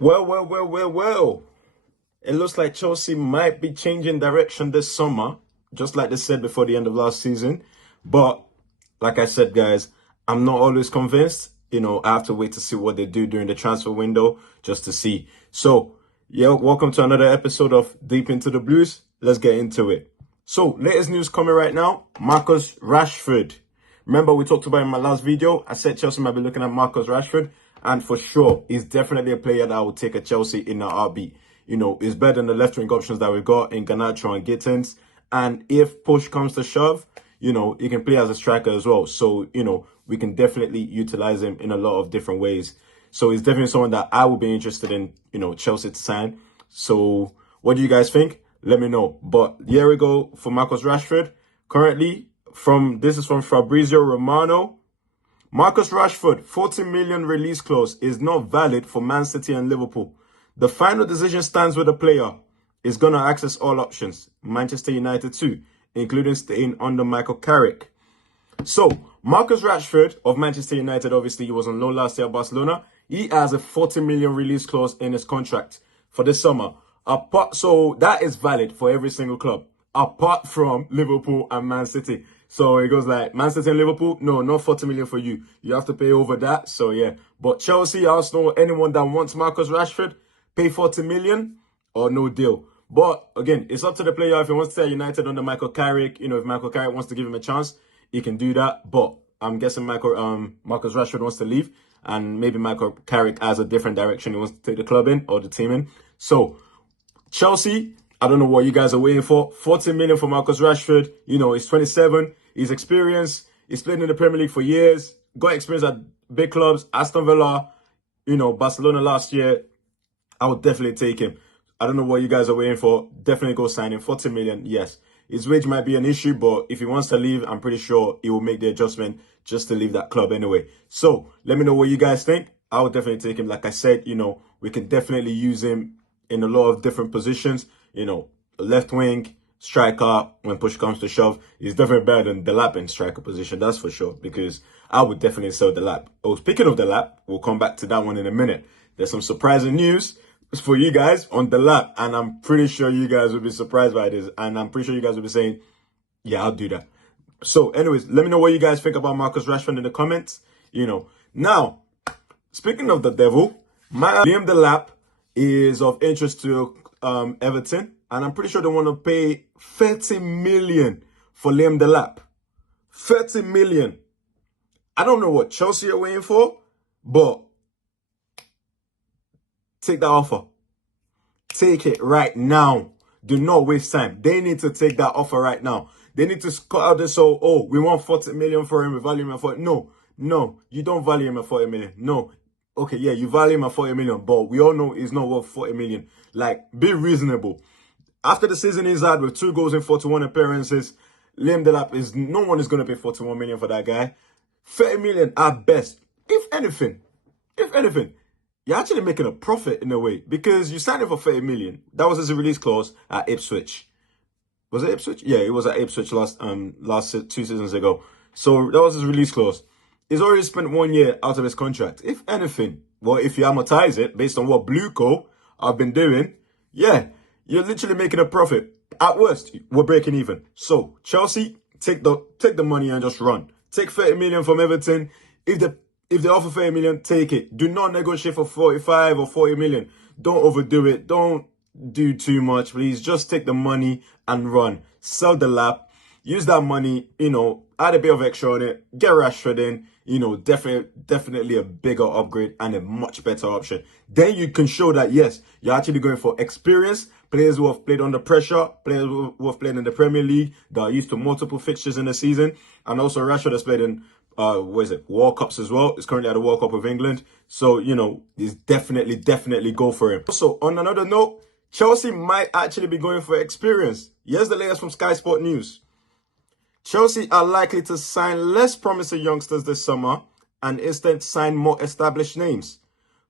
Well. It looks like Chelsea might be changing direction this summer, just like they said before the end of last season. But like I said, guys, I'm not always convinced. I have to wait to see what they do during the transfer window just to see. So, yeah, welcome to another episode of Deep into the Blues. Let's get into it. So, latest news coming right now, Marcus Rashford. Remember, we talked about in my last video, I said Chelsea might be looking at Marcus Rashford. And for sure, he's definitely a player that will take a Chelsea in a RB. It's better than the left-wing options that we've got in Garnacho and Gittins. And if push comes to shove, he can play as a striker as well. So, we can definitely utilize him in a lot of different ways. So he's definitely someone that I would be interested in, Chelsea to sign. So what do you guys think? Let me know. But here we go for Marcus Rashford. Currently, this is from Fabrizio Romano. Marcus Rashford, 40 million release clause is not valid for Man City and Liverpool. The final decision stands with the player. Is going to access all options. Manchester United too, including staying under Michael Carrick. So, Marcus Rashford of Manchester United, obviously he was on loan last year at Barcelona. He has a 40 million release clause in his contract for this summer. So that is valid for every single club, apart from Liverpool and Man City. So it goes like, Man City and Liverpool, no, not 40 million for you. You have to pay over that. So yeah, but Chelsea, Arsenal, anyone that wants Marcus Rashford, pay 40 million or no deal. But again, it's up to the player if he wants to stay United under Michael Carrick. If Michael Carrick wants to give him a chance, he can do that. But I'm guessing Marcus Rashford wants to leave, and maybe Michael Carrick has a different direction he wants to take the club in or the team in. So Chelsea, I don't know what you guys are waiting for. 40 million for Marcus Rashford. He's 27. He's experienced. He's played in the Premier League for years. Got experience at big clubs, Aston Villa, Barcelona last year. I would definitely take him. I don't know what you guys are waiting for. Definitely go sign him. 40 million, yes. His wage might be an issue, but if he wants to leave, I'm pretty sure he will make the adjustment just to leave that club anyway. So let me know what you guys think. I would definitely take him. Like I said, we can definitely use him in a lot of different positions. Left wing, striker, when push comes to shove. He's definitely better than the lap in striker position, that's for sure, because I would definitely sell the lap. Oh, speaking of the lap, we'll come back to that one in a minute. There's some surprising news for you guys on the lap, and I'm pretty sure you guys will be surprised by this, and I'm pretty sure you guys will be saying, yeah, I'll do that. So anyways, let me know what you guys think about Marcus Rashford in the comments. Now, speaking of the devil, Liam Delap is of interest to Everton, and I'm pretty sure they want to pay 30 million for Liam Delap. 30 million. I don't know what Chelsea are waiting for, but take that offer. Take it right now. Do not waste time. They need to take that offer right now. They need to cut out this we want 40 million for him, we value him at 40. No, you don't value him at 40 million. No. Okay, yeah, you value him at 40 million, but we all know he's not worth 40 million. Like, be reasonable. After the season he's had with 2 goals in 41 appearances, Liam Delap no one is going to pay 41 million for that guy. 30 million at best. If anything, you're actually making a profit in a way, because you signed him for 30 million. That was his release clause at Ipswich. Was it Ipswich? Yeah, it was at Ipswich last 2 seasons ago. So that was his release clause. He's already spent 1 year out of his contract. If anything, well, if you amortize it based on what Blueco have been doing, yeah, you're literally making a profit. At worst, we're breaking even. So Chelsea, take the money and just run. Take 30 million from Everton. If they offer 30 million, take it. Do not negotiate for 45 or 40 million. Don't overdo it. Don't do too much, please. Just take the money and run. Sell the lap. Use that money, add a bit of extra on it. Get Rashford in. Definitely a bigger upgrade and a much better option. Then you can show that, yes, you're actually going for experience. Players who have played under pressure. Players who have played in the Premier League. That are used to multiple fixtures in the season. And also Rashford has played in World Cups as well. He's currently at the World Cup of England. So, he's definitely go for him. Also, on another note, Chelsea might actually be going for experience. Here's the latest from Sky Sport News. Chelsea are likely to sign less promising youngsters this summer and instead sign more established names.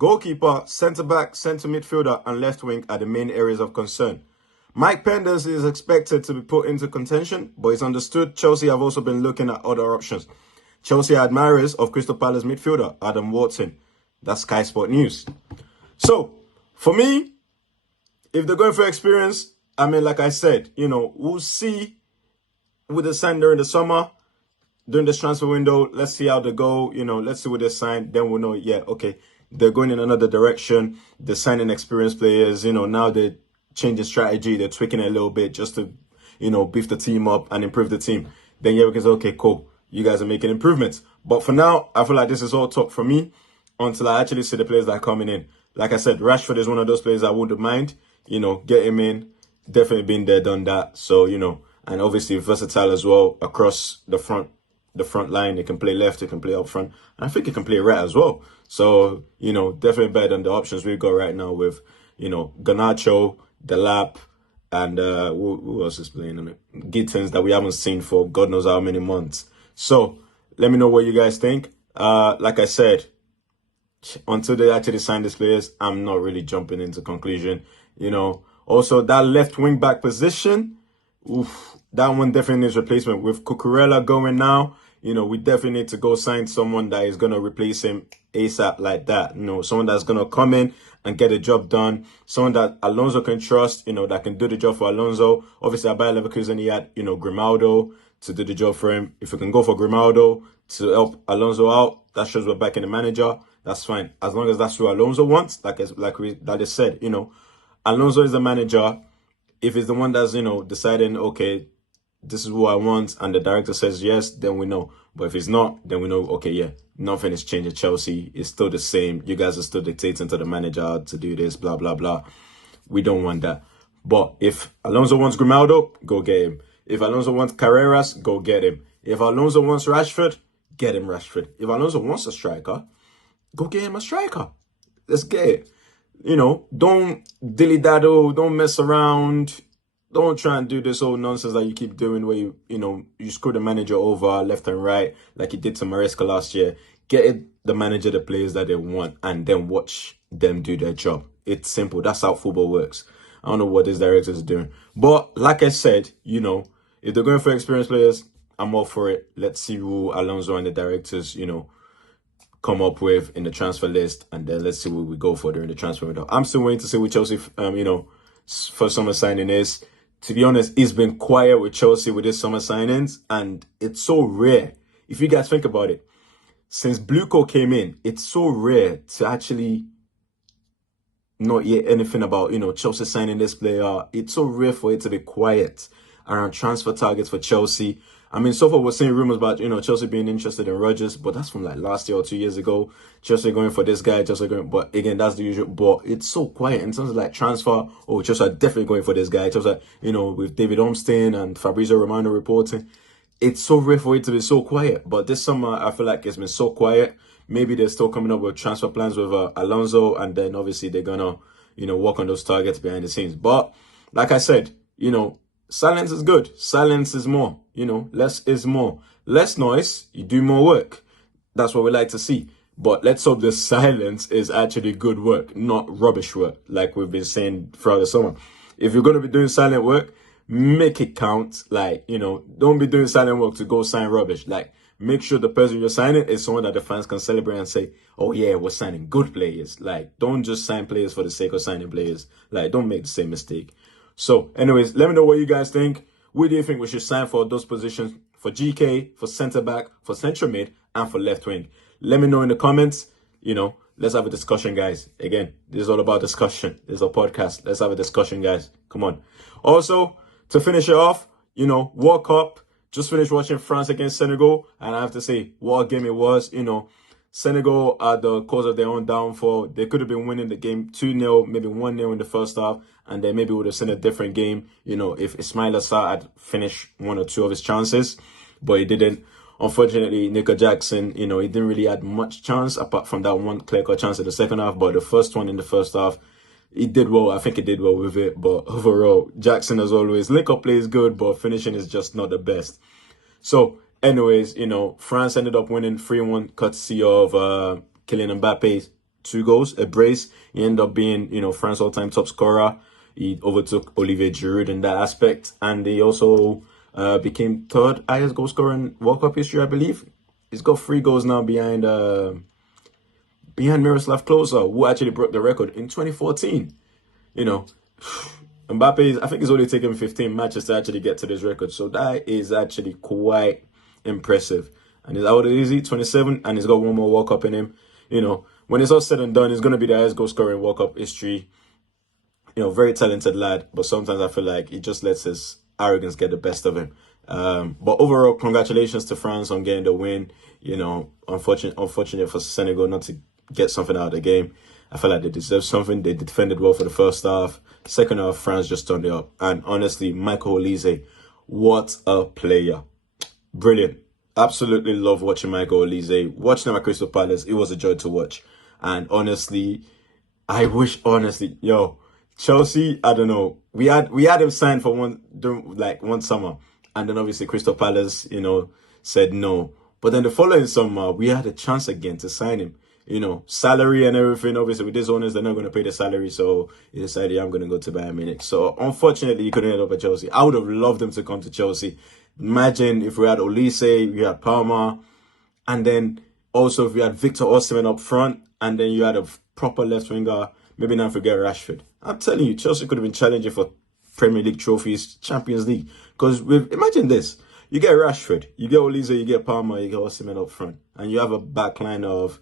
Goalkeeper, centre-back, centre midfielder and left wing are the main areas of concern. Mike Penders is expected to be put into contention, but it's understood Chelsea have also been looking at other options. Chelsea are admirers of Crystal Palace midfielder Adam Watson. That's Sky Sport News. So, For me, if they're going for experience, I mean, like I said, we'll see with the sign during the summer, during this transfer window. Let's see how they go. Let's see what they sign. Then we'll know, yeah, okay, they're going in another direction. They're signing experienced players. Now they're changing strategy. They're tweaking it a little bit just to, beef the team up and improve the team. Then, yeah, we can say, okay, cool. You guys are making improvements. But for now, I feel like this is all talk for me until I actually see the players that are coming in. Like I said, Rashford is one of those players I wouldn't mind. Get him in. Definitely been there, done that. So, and obviously versatile as well across the front line. He can play left, he can play up front. And I think he can play right as well. So, definitely better than the options we've got right now with, Garnacho, Delap, and who else is playing on it? Gittins that we haven't seen for God knows how many months. So let me know what you guys think. Like I said, until they actually sign these players, I'm not really jumping into conclusion. Also that left wing back position, that one definitely needs replacement. With Cucurella going now, we definitely need to go sign someone that is going to replace him ASAP like that. Someone that's going to come in and get the job done. Someone that Alonso can trust, that can do the job for Alonso. Obviously, at Bayer Leverkusen, he had, Grimaldo to do the job for him. If we can go for Grimaldo to help Alonso out, that shows we're back in the manager. That's fine. As long as that's what Alonso wants, like I said, Alonso is the manager. If he's the one that's, deciding, okay, this is what I want, and the director says yes, then we know. But if it's not, then we know, okay, yeah, nothing is changed at Chelsea. It's still the same. You guys are still dictating to the manager to do this, blah, blah, blah. We don't want that. But if Alonso wants Grimaldo, go get him. If Alonso wants Carreras, go get him. If Alonso wants Rashford, get him Rashford. If Alonso wants a striker, go get him a striker. Let's get it. Don't dilly-daddle, don't mess around. Don't try and do this whole nonsense that you keep doing where you screw the manager over left and right like you did to Maresca last year. Get the manager the players that they want and then watch them do their job. It's simple. That's how football works. I don't know what these directors are doing. But like I said, if they're going for experienced players, I'm all for it. Let's see who Alonso and the directors, come up with in the transfer list, and then let's see what we go for during the transfer window. I'm still waiting to see what Chelsea, for summer signing is. To be honest, it's been quiet with Chelsea with his summer signings, and it's so rare. If you guys think about it, since Bluco came in, it's so rare to actually not hear anything about, Chelsea signing this player. It's so rare for it to be quiet around transfer targets for Chelsea. I mean, so far we're seeing rumors about, Chelsea being interested in Rodgers, but that's from like last year or 2 years ago. Chelsea going for this guy, but again, that's the usual. But it's so quiet in terms of like transfer. Oh, Chelsea are definitely going for this guy. Chelsea, with David Ormstein and Fabrizio Romano reporting, it's so rare for it to be so quiet. But this summer, I feel like it's been so quiet. Maybe they're still coming up with transfer plans with Alonso, and then obviously they're gonna, work on those targets behind the scenes. But like I said, silence is good. Silence is more. Less is more. Less noise, you do more work. That's what we like to see. But let's hope the silence is actually good work, not rubbish work, like we've been saying throughout the summer. If you're going to be doing silent work, make it count. Like, don't be doing silent work to go sign rubbish. Like, make sure the person you're signing is someone that the fans can celebrate and say, oh yeah, we're signing good players. Like, don't just sign players for the sake of signing players. Like, don't make the same mistake. So, anyways, let me know what you guys think. Who do you think we should sign for those positions? For GK, for centre-back, for central mid, and for left wing? Let me know in the comments. Let's have a discussion, guys. Again, this is all about discussion. This is a podcast. Let's have a discussion, guys. Come on. Also, to finish it off, World Cup. Just finished watching France against Senegal, and I have to say, what a game it was. Senegal are the cause of their own downfall. They could have been winning the game 2-0, maybe 1-0 in the first half, and then maybe would have seen a different game, if Ismail Assar had finished one or two of his chances, but he didn't. Unfortunately, Nico Jackson, he didn't really have much chance apart from that one clear-cut chance in the second half, but the first one in the first half, he did well. I think he did well with it, but overall, Jackson, as always, link-up play is good, but finishing is just not the best. So, anyways, France ended up winning 3-1 courtesy of Kylian Mbappe's 2 goals, a brace. He ended up being, France's all-time top scorer. He overtook Olivier Giroud in that aspect. And he also became third highest goal scorer in World Cup history, I believe. He's got 3 goals now behind behind Miroslav Klose, who actually broke the record in 2014. You know, Mbappe, I think it's only taken 15 matches to actually get to this record. So that is actually quite impressive. And he's out easy, 27, and he's got one more World Cup in him. You know, when it's all said and done, he's going to be the highest goal scorer in World Cup history. You know, very talented lad, but sometimes I feel like he just lets his arrogance get the best of him. But overall, congratulations to France on getting the win. You know, unfortunate for Senegal not to get something out of the game. I feel like they deserved something. They defended well for the first half. Second half, France just turned it up. And honestly, Michael Olise, what a player. Brilliant. Absolutely love watching Michael Olise. Watching him at Crystal Palace, it was a joy to watch. And honestly, Chelsea, I don't know. We had him signed for one summer. And then obviously Crystal Palace, said no. But then the following summer, we had a chance again to sign him. Salary and everything. Obviously, with these owners, they're not going to pay the salary. So he decided, yeah, I'm going to go to Bayern Munich. So unfortunately, he couldn't end up at Chelsea. I would have loved him to come to Chelsea. Imagine if we had Olise, we had Palmer, and then also if we had Victor Osimhen up front, and then you had a proper left winger, maybe not forget Rashford. I'm telling you, Chelsea could have been challenging for Premier League trophies, Champions League. Because imagine this. You get Rashford, you get Olise, you get Palmer, you get Osimhen up front. And you have a backline of,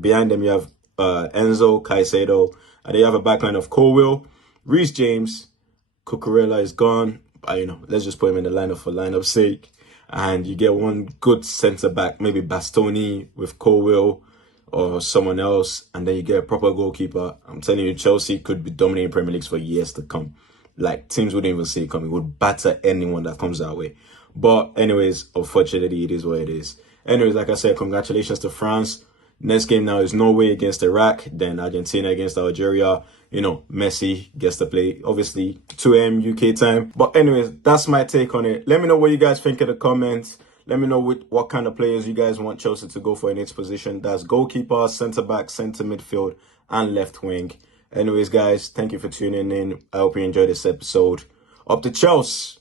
behind them you have Enzo, Caicedo, and you have a backline of Colwill, Reece James, Cucurella is gone. Let's just put him in the lineup for lineup's sake. And you get one good centre-back, maybe Bastoni with Colwill or someone else. And then you get a proper goalkeeper. I'm telling you, Chelsea could be dominating Premier Leagues for years to come. Like, teams wouldn't even see it coming. It would batter anyone that comes our way. But anyways, unfortunately, it is what it is. Anyways, like I said, congratulations to France. Next game now is Norway against Iraq, then Argentina against Algeria. Messi gets to play, obviously, 2 a.m. UK time. But anyways, that's my take on it. Let me know what you guys think in the comments. Let me know what kind of players you guys want Chelsea to go for in each position. That's goalkeeper, centre-back, centre midfield, and left wing. Anyways, guys, thank you for tuning in. I hope you enjoyed this episode. Up to Chelsea!